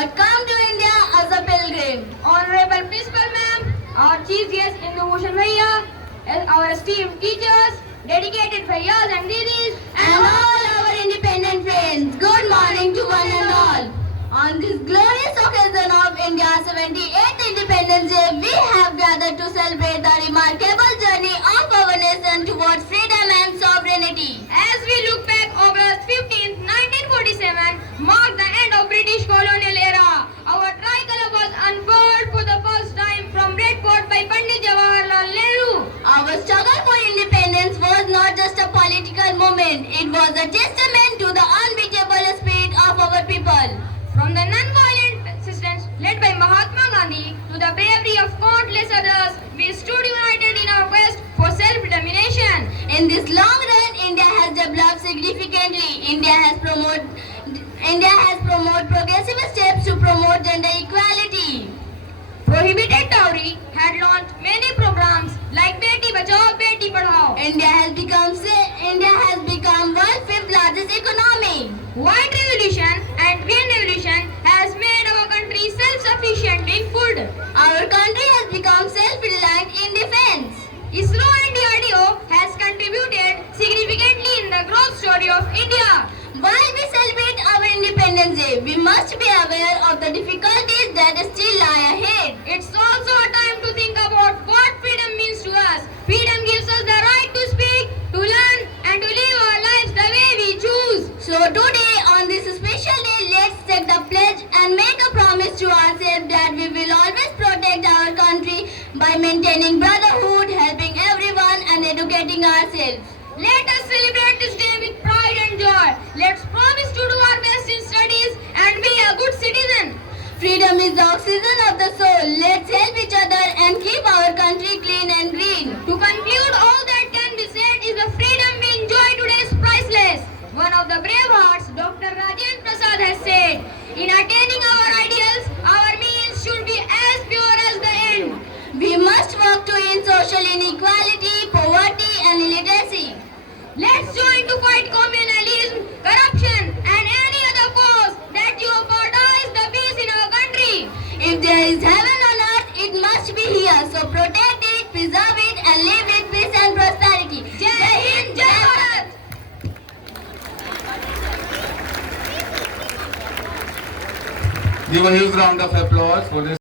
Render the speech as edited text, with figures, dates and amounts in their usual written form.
but come to India as a pilgrim. Honorable Principal Ma'am, our Chief Guest Indu Bhushan Bhaiya, our esteemed teachers, dedicated Bhaiyas and Didis, And all our independent friends, good morning to one and all. On this glorious occasion of India's 78th Independence Day, we have gathered to celebrate the remarkable journey of our nation towards freedom and sovereignty. As we look back, August 15, 1947 marked the end of British colonial era. Our tricolor was unfurled for the first time from Red Fort by Pandit Jawaharlal Nehru. Our struggle for independence was not just a political movement, it was a testament to the unbeatable spirit of our people. From the non-violent resistance led by Mahatma Gandhi to the bravery of countless others, we stood united in our quest for self-determination. In this long run, India has developed significantly. India has promoted progressive steps to promote gender equality. Prohibited dowry had launched many programs like Beti Bachao, Beti Padhao. India has become world's fifth largest economy. White Revolution and Green Revolution has made our country self-sufficient in food. Our country has become self-reliant in defense. ISRO and DRDO has contributed significantly in the growth story of India. While we celebrate our Independence Day, we must be aware of the difficulties that still lie ahead. It's also a time to think about what freedom means to us. Freedom gives us the right to speak, to learn, and to live our lives the way we choose. So today, on this special day, let's take the pledge and make a promise to ourselves that we will always protect our country by maintaining brotherhood, helping everyone, and educating ourselves. Let us celebrate this day with pride and joy. Let's promise to do our best in studies and be a good citizen. Freedom is the oxygen of the soul. Let's help each other and keep our country clean and green. To conclude, all that can be said is the freedom we enjoy today is priceless. One of the brave hearts, Dr. Rajendra Prasad has said, in attaining our ideals, our means should be as pure as the end. We must work to end social inequality, poverty, and illiteracy. Let's join to fight communalism, corruption, and any other cause that jeopardize the peace in our country. If there is heaven on earth, it must be here. So protect it, preserve it, and live with peace and prosperity. Jai Hind, Jai Bharat. Give a huge round of applause for this.